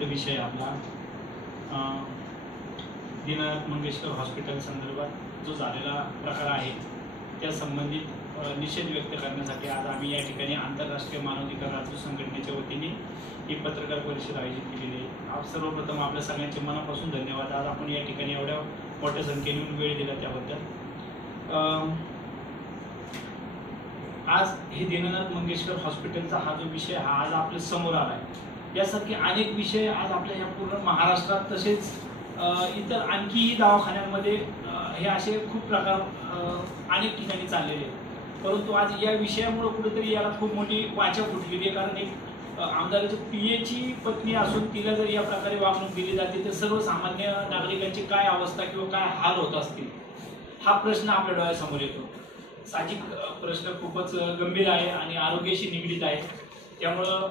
संयुक्त विषय आपला दीनानाथ मंगेशकर हॉस्पिटल संदर्भात जो झालेला प्रकार आहे त्या संबंधित निषेध व्यक्त करण्यासाठी आज आम्ही या ठिकाणी आंतरराष्ट्रीय मानवाधिकार राजदूत संघटनेच्या वतीने ही पत्रकार परिषद आयोजित केलेली आहे। आप सर्वप्रथम आपल्या सगळ्यांचे मनापासून धन्यवाद। आज आपण या ठिकाणी एवढ्या मोठ्या संख्येने वेळ दिला त्याबद्दल। आज हे दीनानाथ मंगेशकर हॉस्पिटलचा हा जो विषय हा आज आपल्या समोर आला आहे, यासारखे अनेक विषय आज आपल्या या पूर्ण महाराष्ट्रात तसेच इतर आणखीही दवाखान्यांमध्ये हे असे खूप प्रकार अनेक ठिकाणी चाललेले आहेत। परंतु आज या विषयामुळे कुठेतरी याला खूप मोठी वाचा फुटलेली आहे, कारण एक आमदाराची पीएची पत्नी असून तिला जर या प्रकारे वागणूक दिली जाते तर सर्वसामान्य नागरिकांची काय अवस्था किंवा काय हाल होत असतील हा प्रश्न आपल्या डोळ्यासमोर येतो। साहजिक प्रश्न खूपच गंभीर आहे आणि आरोग्याशी निगडीत आहे। त्यामुळं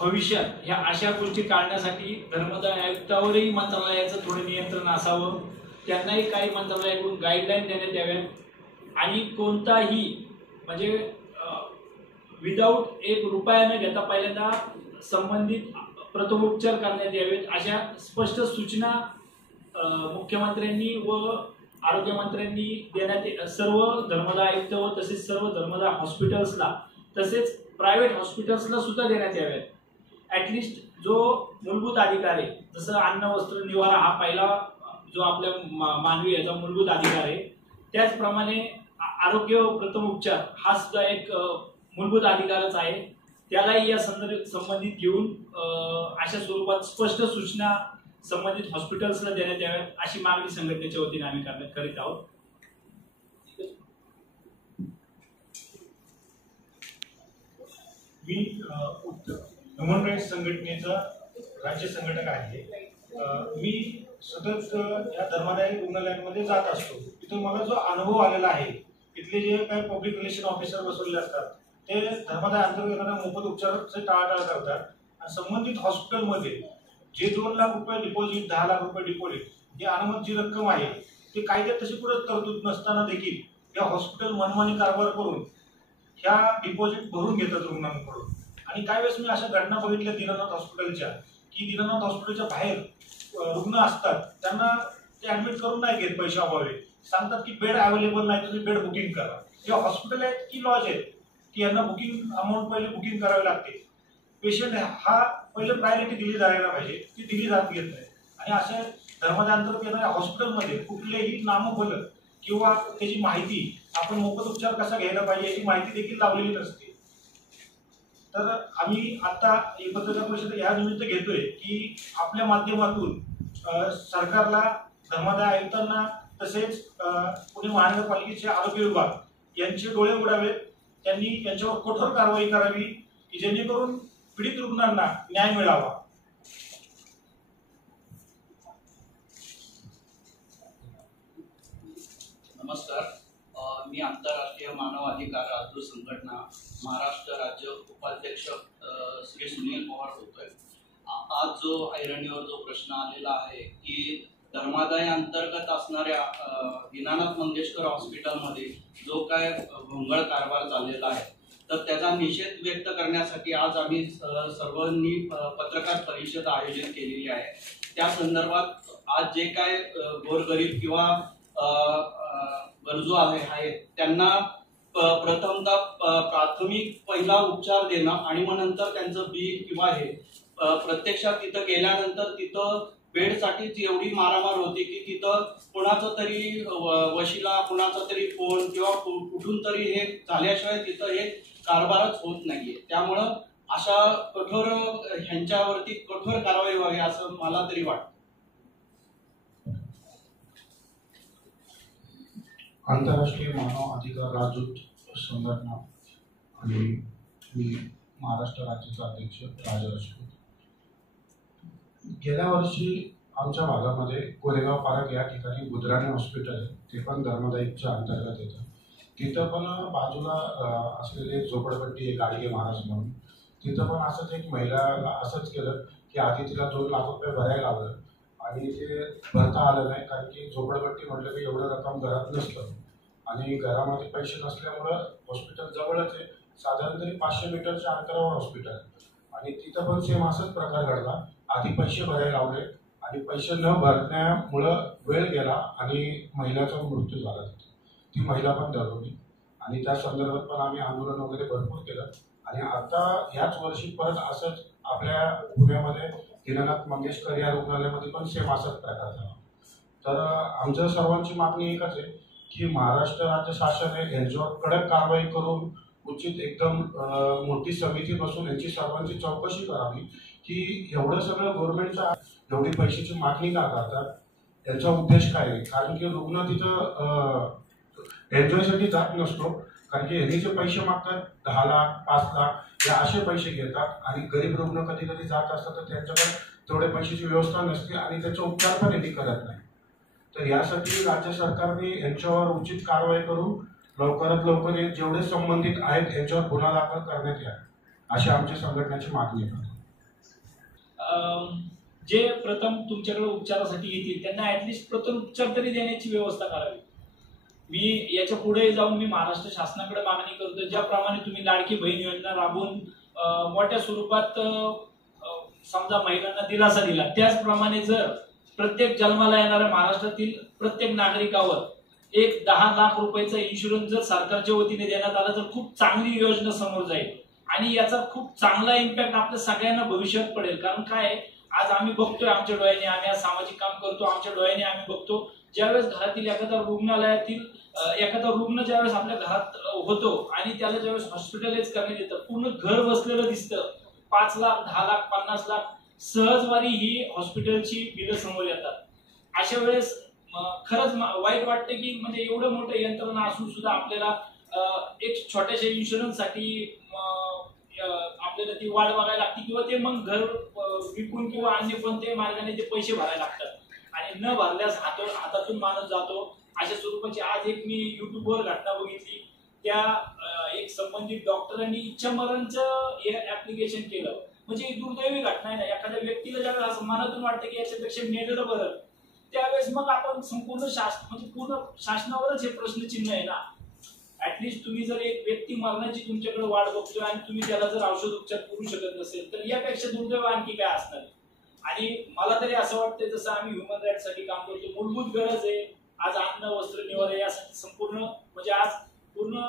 भविष्यात ह्या अशा गोष्टी टाळण्यासाठी धर्मदाय आयुक्तावरही मंत्रालयाचं थोडं नियंत्रण असावं, त्यांनाही काही मंत्रालयाकडून गाईडलाईन देण्यात याव्यात आणि कोणताही म्हणजे विदाऊट एक रुपया न घेता पहिल्यांदा संबंधित प्रथमोपचार करण्यात यावेत अशा स्पष्ट सूचना मुख्यमंत्र्यांनी व आरोग्यमंत्र्यांनी देण्यात सर्व धर्मदाय आयुक्त व तसेच सर्व धर्मदाय हॉस्पिटल्सला तसेच प्रायव्हेट हॉस्पिटल्सला सुद्धा देण्यात याव्यात। ॲटलिस्ट जो मूलभूत अधिकार आहे, जसं अन्न वस्त्र निवारा हा पहिला जो आपल्या मानवी याचा मूलभूत अधिकार आहे, त्याचप्रमाणे आरोग्य प्रथमोपचार हा सुद्धा एक मूलभूत अधिकारच आहे। त्यालाही या संबंधित घेऊन अशा स्वरूपात स्पष्ट सूचना संबंधित हॉस्पिटल्सला देण्यात याव्यात अशी मागणी संघटनेच्या वतीने आम्ही करीत आहोत। मी ह्युमन राईट्स संघटनेचा राज्य संघटक आहे। मी सतत या धर्मादायी रुग्णालयांमध्ये जात असतो। तिथून मला जो अनुभव आलेला आहे, इथले जे काही पब्लिक रिलेशन ऑफिसर बसवलेले असतात ते धर्मादाय अंतर्गत येणाऱ्या मोफत उपचाराचे टाळाटाळ करतात आणि संबंधित हॉस्पिटलमध्ये जे 2 लाख रुपये डिपॉझिट 10 लाख रुपये डिपॉझिट ही अनामत जी रक्कम आहे ते कायद्यात तशी पुढे तरतूद नसताना देखील या हॉस्पिटल मनमानी कारभार करून ह्या डिपॉझिट भरून घेतात रुग्णांकडून। आणि काही वेळेस मी अशा घटना बघितल्या दीनानाथ हॉस्पिटलच्या की दीनानाथ हॉस्पिटलच्या बाहेर रुग्ण असतात, त्यांना ते ऍडमिट करून नाही घेत पैसे अभावी, सांगतात की बेड अवेलेबल नाही, तुम्ही बेड बुकिंग करा। या हॉस्पिटल आहेत की लॉज आहेत की यांना बुकिंग अमाऊंट पहिले बुकिंग करावी लागते। पेशंट हा पहिले प्रायोरिटी दिली जायला पाहिजे, ती दिली जात येत नाही। आणि अशा धर्मादाय अंतर्गत येणाऱ्या हॉस्पिटलमध्ये कुठलेही नामफलक किंवा त्याची माहिती आपण मोफत उपचार कसा घ्यायला पाहिजे याची माहिती देखील लावलेली नसते। तर आम्ही आता पत्रकार परिषद या निमित्त घेतोय की आपल्या माध्यमातून सरकारला, धर्मादाय आयुक्तांना तसेच पुणे महानगरपालिकेचे आरोग्य विभाग यांचे डोळे उघडावेत, त्यांनी यांच्यावर कठोर कारवाई करावी की जेणेकरून पीडित रुग्णांना न्याय मिळावा। नमस्कार, मी आंतरराष्ट्रीय मानव अधिकार राजदूत संघटना महाराष्ट्र राज्य उपाध्यक्ष श्री सुनील पवार बोलतोय। आज जो ऐरणीवर जो प्रश्न आलेला आहे की धर्मादाय अंतर्गत असणाऱ्या दीनानाथ मंगेशकर हॉस्पिटलमध्ये जो काय भोंगळ कारभार चाललेला आहे तर त्याचा निषेध व्यक्त करण्यासाठी आज आम्ही सर्वांनी पत्रकार परिषद आयोजित केलेली आहे। त्या संदर्भात आज जे काय गोरगरीब किंवा गरजू आहेत त्यांना प्रथमतः प्राथमिक पहिला उपचार देणं आणि मग नंतर त्यांचं बिल किंवा हे प्रत्यक्षात तिथं गेल्यानंतर तिथं बेडसाठीच एवढी मारामार होती की तिथं कुणाचं तरी वशिला, कुणाचा तरी फोन किंवा कुठून तरी हे झाल्याशिवाय तिथं हे कारभारच होत नाहीये। त्यामुळं अशा कठोर ह्यांच्यावरती कठोर कारवाई व्हावी असं मला तरी वाटतं। आंतरराष्ट्रीय मानव अधिकार राजदूत संघटना आणि मी महाराष्ट्र राज्याचा अध्यक्ष राजा राजपूत। गेल्या वर्षी आमच्या भागामध्ये कोरेगाव पार्क या ठिकाणी बुधराणी हॉस्पिटल आहे, ते पण धर्मदायीच्या अंतर्गत येतं। तिथं पण बाजूला असलेले एक झोपडपट्टी आहे गाडगे महाराज म्हणून, तिथं पण असंच एक महिलाला असंच केलं की आधी तिला 2 लाख रुपये भरायला लावलं आणि ते भरता आलं नाही, कारण की झोपडपट्टी म्हटलं की एवढं रक्कम घरात नसतं आणि घरामध्ये पैसे नसल्यामुळं हॉस्पिटल जवळच आहे, साधारण तरी 500 मीटरच्या अंतरावर हॉस्पिटल आहे आणि तिथं पण सेम असाच प्रकार घडला. आधी पैसे भरायला लावले आणि पैसे न भरण्यामुळं वेळ गेला आणि महिलाचा मृत्यू झाला. ती महिला पण दगावली आणि त्या संदर्भात पण आम्ही आंदोलन वगैरे भरपूर केलं. आणि आता ह्याच वर्षी परत असंच आपल्या पुण्यामध्ये दीनानाथ मंगेशकर या रुग्णालयामध्ये पण सेम असाच प्रकार झाला. तर आमच्या सर्वांची मागणी एकच आहे की महाराष्ट्र राज्य शासन यांच्यावर कडक कारवाई करून उचित एकदम मोठी समिती बसून यांची सर्वांची चौकशी करावी की एवढं सगळं गव्हर्नमेंटच्या एवढी पैशाची मागणी का करतात, यांचा उद्देश काय आहे. कारण की रुग्ण तिथं एन्जॉयसाठी जात नसतो, कारण की यांनी जे पैसे मागतात 10 लाख 5 लाख या असे पैसे घेतात आणि गरीब रुग्ण कधी कधी जात असतात तर त्यांच्याकडे तेवढे पैशाची व्यवस्था नसते आणि त्याचा उपचार पण यांनी करत नाही. तर यासाठी राज्य सरकारने यांच्यावर उचित कारवाई करून लवकरात लवकर जेवढे संबंधित आहेत यांच्यावर गुन्हा दाखल करण्यात यावा अशी आमच्या संघटनेची मागणी आहे. जे प्रथम तुमच्याकडे उपचारासाठी येतील त्यांना ऍटलिस्ट प्रथम उपचार तरी देण्याची व्यवस्था करावी. मी याच्या पुढे जाऊन मी महाराष्ट्र शासनाकडे मागणी करतो, ज्याप्रमाणे तुम्ही लाडकी बहीण योजना राबवून मोठ्या स्वरूपात समजा महिलांना दिलासा दिला, त्याचप्रमाणे जर प्रत्येक जन्माला येणाऱ्या महाराष्ट्रातील प्रत्येक नागरिकावर एक 10 लाख रुपयाचा इन्शुरन्स जर सरकारच्या वतीने देण्यात आला तर खूप चांगली योजना समोर जाईल आणि याचा खूप चांगला इम्पॅक्ट आपल्या सगळ्यांना भविष्यात पडेल. कारण काय आज आम्ही बघतोय आमच्या डोळ्याने, आम्ही आज सामाजिक काम करतो, आमच्या डोळ्याने आम्ही बघतो ज्यावेळेस घरातील एखादा रुग्णालयातील एखादा रुग्ण ज्यावेळेस आपल्या घरात होतो आणि त्याला ज्यावेळेस हॉस्पिटलाइज करण्यात येतं, पूर्ण घर बसलेलं दिसतं. 5 लाख 10 लाख 50 लाख सहजवारी ही हॉस्पिटलची बिलं समोर येतात. अशा वेळेस खरंच वाईट वाटतं की म्हणजे एवढं मोठं यंत्रणा असून सुद्धा आपल्याला एक छोट्याशा इन्शुरन्स साठी आपल्याला ती वाट बघायला लागते किंवा ते मग घर विकून किंवा अन्य कोणत्याही मार्गाने ते पैसे भरायला लागतात आणि न भरल्यास हातातून माणूस जातो. अशा स्वरूपाची आज एक मी युट्यूबवर घटना बघितली. त्या एक संबंधित डॉक्टरांनी इच्छामरणचं हे ऍप्लिकेशन केलं. म्हणजे ही दुर्दैवी घटना आहे ना. एखाद्या व्यक्तीला ज्यावेळेस असं मनातून वाटतं की याच्यापेक्षा मेलेलं बरं, त्यावेळेस मग आपण संपूर्ण म्हणजे पूर्ण शासनावरच हे प्रश्नचिन्ह आहे ना. ऍटलिस्ट तुम्ही जर एक व्यक्ती मरण्याची तुमच्याकडे वाट बघतोय आणि तुम्ही त्याला जर औषध उपचार करू शकत नसेल तर यापेक्षा दुर्दैव आणखी काय असणार. आणि मला तरी असं वाटतं जसं आम्ही ह्युमन राईट साठी काम करतो, मूलभूत गरज आहे आज अन्न वस्त्र निवारा यासाठी संपूर्ण म्हणजे आज पूर्ण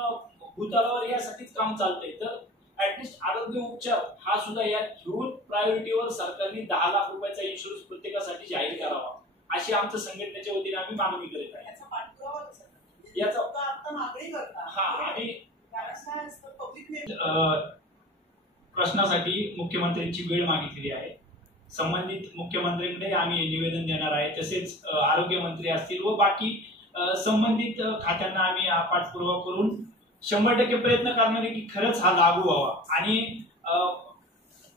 भूतलावर यासाठीच काम चालतंय. तर ऍटलिस्ट आरोग्य उपचार हा सुद्धा यात घेऊन प्रायोरिटीवर सरकारने 10 लाख रुपयाचा इन्शुरन्स प्रत्येकासाठी जाहीर करावा अशी आमच्या संघटनेच्या वतीने आम्ही मागणी करीत आहे. याचा प्रश्नासाठी मुख्यमंत्र्यांची वेळ मागितलेली आहे. संबंधित मुख्यमंत्र्यांकडे आम्ही निवेदन देणार आहे. तसेच आरोग्यमंत्री असतील व बाकी संबंधित खात्यांना आम्ही पाठपुरावा करून 100% प्रयत्न करणार आहे की खरंच हा लागू व्हावा. आणि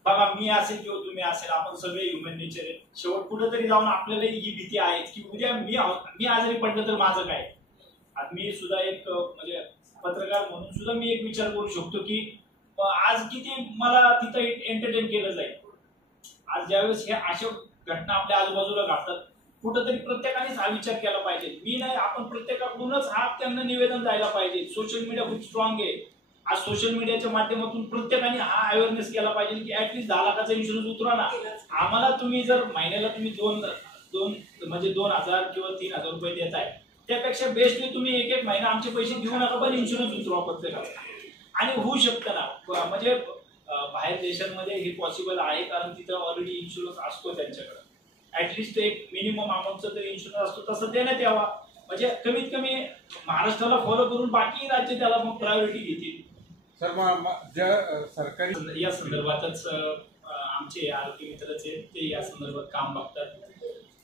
बघा मी असेल किंवा तुम्ही असेल आपण सगळे ह्युमन नेचर आहे. शेवट कुठेतरी जाऊन आपल्याला ही भीती आहे की उद्या मी आजारी पडलं तर माझं काय. मी सुद्धा एक म्हणजे पत्रकार म्हणून सुद्धा मी एक विचार करू शकतो की आज किती मला तिथं एंटरटेन केलं जाईल. आज ज्यावेळेस ह्या अशा घटना आपल्या आजूबाजूला घडतात कुठंतरी प्रत्येकानेच हा विचार केला पाहिजे. मी नाही आपण प्रत्येकाकडूनच हा त्यांना निवेदन जायला पाहिजे. सोशल मीडिया खूप स्ट्रॉंग आहे. आज सोशल मीडियाच्या माध्यमातून प्रत्येकाने हा अवेअरनेस केला पाहिजे की ऍटलीस्ट 10 लाखाचा इन्शुरन्स उतरा ना. आम्हाला तुम्ही जर महिन्याला तुम्ही दोन म्हणजे 2000 किंवा 3000 रुपये देताय त्यापेक्षा बेस्ट तुम्ही एक महिना आमचे पैसे घेऊ नका पण इन्शुरन्स उतरवा प्रत्येकाला. आणि होऊ शकतं ना म्हणजे बाहेर देशांमध्ये हे पॉसिबल आहे कारण तिथं ऑलरेडी इन्शुरन्स असतो त्यांच्याकडे. ऍटलिस्ट एक मिनिमम अमाऊंटचा तरी इन्शुरन्स असतो तसं देण्यात यावा. म्हणजे कमीत कमी महाराष्ट्राला फॉलो करून बाकी राज्य त्याला मग प्रायोरिटी घेतील. सर मग ज्या सरकारी या संदर्भातच आमचे आरोग्य मित्रच आहेत ते या संदर्भात काम बघतात.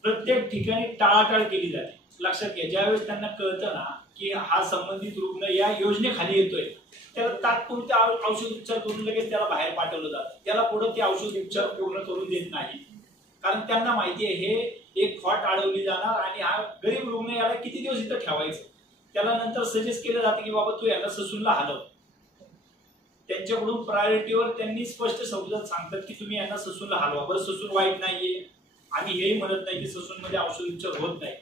प्रत्येक ठिकाणी टाळाटाळ केली जाते. लक्षात घ्या ज्यावेळेस त्यांना कळतं ना की हा संबंधित रुग्ण या योजनेखाली येतोय त्याला तात्पुरते औषध उपचार करून लगेच त्याला बाहेर पाठवलं जातं. त्याला पुढे ते औषध उपचार पूर्ण करून देत नाही कारण त्यांना माहिती आहे हे एक खॉट अडवली जाणार आणि हा गरीब रुग्ण याला किती दिवस इथं ठेवायचं. त्याला नंतर सजेस्ट केलं जातं की बाबा तू याला ससूनला हलव. त्यांच्याकडून प्रायोरिटीवर त्यांनी स्पष्ट शब्दात सांगतात की तुम्ही यांना ससूनला हलवा. बरं ससून वाईट नाहीये आम्ही हेही म्हणत नाही की ससून मध्ये औषध उपचार होत नाही.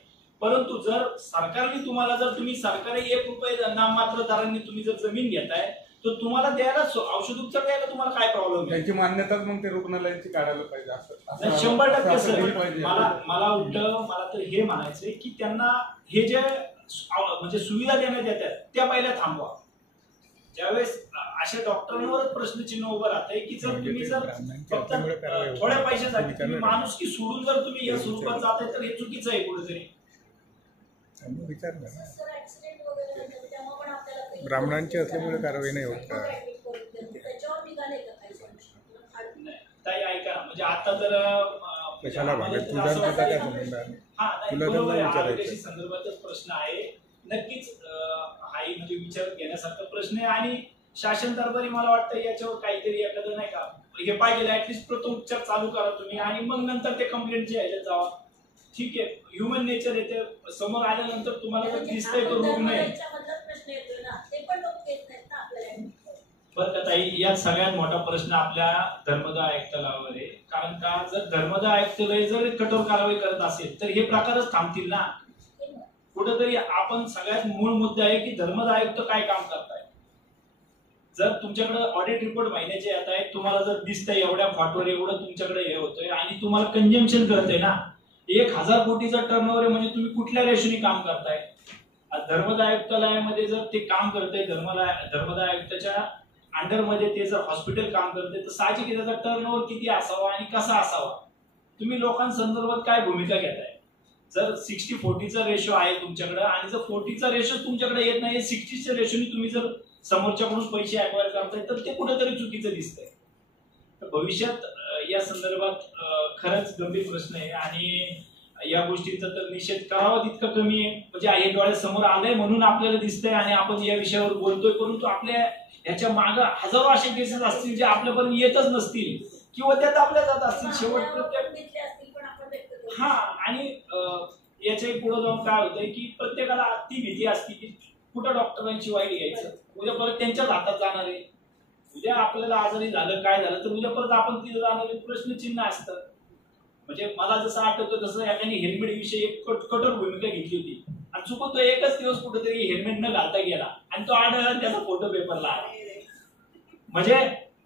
परंतु जर सरकारने तुम्हाला जर तुम्ही सरकारी 1 रुपये नाममात्र दरांनी तुम्ही जर जमीन घेताय तर तुम्हाला द्यायला औषध उपचार द्यायला तुम्हाला काय प्रॉब्लेम आहे? त्यांची मान्यताच मग ते रुग्णालयांची काढायला पाहिजे असं 100% असं सर. केलं पाहिजे. मला तर हे म्हणायचंय की त्यांना हे जे म्हणजे सुविधा देण्यात येतात त्या पहिल्या थांबवा. ज्यावेळेस अशा डॉक्टरांवरच प्रश्नचिन्ह उभं राहतंय की जर तुम्ही जर फक्त थोड्या पैशासाठी तुम्ही माणुसकी सोडून जर तुम्ही या स्वरूपात जाताय तर हे चुकीचं आहे कुठेतरी. ब्राह्मणांची असल्यामुळे कारवाई नाही होत का? ताई ऐका, म्हणजे आता तर कशाला भागत? आम्हाला तर तुझा असं तुझा वाटतंय काय ना- संबंध आहे? हा नाही, तुला बरोबर आहे. त्यांना आरोग्याशी विचारायचं. संदर्भातच प्रश्न आहे. नक्कीच हाही म्हणजे विचार घेण्यासारखा प्रश्न आहे आणि शासन दरबारी मला वाटतं याच्यावर काहीतरी एखादं नाही का हे पाहिजे, ऍटलीस्ट प्रथम उपचार चालू करा तुम्ही आणि मग नंतर ते कंप्लेंटच्या ह्याच्यात जावा. ठीक आहे, ह्युमन नेचर येते समोर आल्यानंतर तुम्हाला जर दिसतंय तो रुग्ण आहे. बरं का ताई, यात सगळ्यात मोठा प्रश्न आपल्या धर्मदाय आयुक्तालयावर आहे. कारण का जर धर्मदाय आयुक्तालय जर कठोर कारवाई करत असेल तर हे प्रकारच थांबतील ना. कुठेतरी आपण सगळ्यात मूळ मुद्दा आहे की धर्मदाय आयुक्त काय काम करताय. जर तुमच्याकडे ऑडिट रिपोर्ट महिन्याचे येत आहेत, तुम्हाला जर दिसतंय एवढ्या फॉटवर एवढं तुमच्याकडे हे होतंय आणि तुम्हाला कंजम्पशन करतंय ना, 1000 कोटीचा टर्नओव्हर आहे म्हणजे तुम्ही कुठल्या रेशोनी काम करताय. धर्मदाय आयुक्तालयामध्ये जर ते काम करतंय, धर्मदाय आयुक्ताच्या अंडरमध्ये ते जर हॉस्पिटल काम करते तर साहजिक त्याचा टर्नओव्हर किती असावा आणि कसा असावा. तुम्ही लोकांसंदर्भात काय भूमिका घेताय. जर 60-40चा रेशो आहे तुमच्याकडे आणि जर 40चा रेशो तुमच्याकडे येत नाही, 60च्या रेशोनी तुम्ही जर समोरच्याकडून पैसे अक्वायर करताय तर ते कुठेतरी चुकीचं दिसतंय. तर भविष्यात या संदर्भात खरंच गंभीर प्रश्न आहे आणि या गोष्टींचा तर निषेध करावा तितका कमी आहे. म्हणजे हे डोळ्यासमोर आलंय म्हणून आपल्याला दिसतंय आणि आपण या विषयावर बोलतोय, परंतु आपल्या ह्याच्या मागे हजारो असे केसेस असतील जे आपल्यापर्यंत येतच नसतील किंवा त्या दाबल्या जात असतील. शेवट हा आणि याच्याही पुढे जाऊन काय होतंय की प्रत्येकाला ती भीती असते की कुठं डॉक्टरांची वाईट घ्यायचं, उद्या परत त्यांच्याच हातात जाणार आहे. उद्या आपल्याला आजारी झालं काय झालं तर उद्या परत आपण तिथे जाणार आहे, प्रश्नचिन्ह असतं. म्हणजे मला जसं आठवतं तसं याने हेल्मेट विषयी एक कठोर भूमिका घेतली होती आणि चुकून तो एकच दिवस कुठेतरी हेल्मेट न घालता गेला आणि तो आढळला त्याचा फोटो पेपरला आला. म्हणजे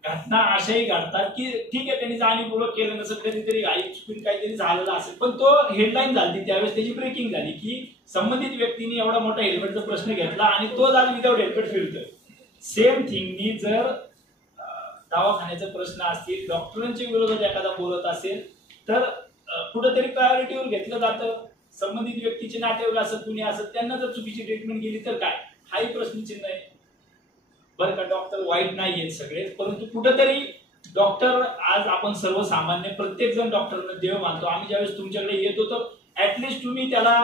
घटना अशाही घडतात की ठीक आहे त्यांनी जाणीवपूर्वक केलं नसेल, कधीतरी घाई चुकून काहीतरी झालेलं असेल, पण तो हेडलाईन झाली त्यावेळेस त्याची ब्रेकिंग झाली की संबंधित व्यक्तीने एवढा मोठा हेल्मेटचा प्रश्न घेतला आणि तो आज विदाउट हेल्मेट फिरतोय. सेम थिंगनी जर दवाखान्याचे प्रश्न असतील, डॉक्टरांच्या विरोधात एखादा बोलत असेल तर कुठेतरी प्रायोरिटीवर घेतलं जातं. संबंधित व्यक्तीचे नातेवाईक असत कुणी असत त्यांना जर चुकीची ट्रीटमेंट केली तर काय, हाही प्रश्नचिन्ह आहे. बरं का, डॉक्टर वाईट नाही आहेत सगळे, परंतु कुठेतरी डॉक्टर आज आपण सर्वसामान्य प्रत्येक जण डॉक्टरना देव मानतो. आम्ही ज्यावेळेस तुमच्याकडे येतो तर ऍटलिस्ट तुम्ही त्याला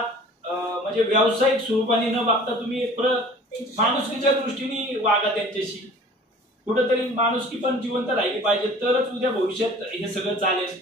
म्हणजे व्यावसायिक स्वरूपाने न बघता तुम्ही माणुसकीच्या दृष्टीने वागा त्यांच्याशी. कुठेतरी माणुसकी पण जिवंत राहिली पाहिजे तरच उद्या भविष्यात हे सगळं चालेल.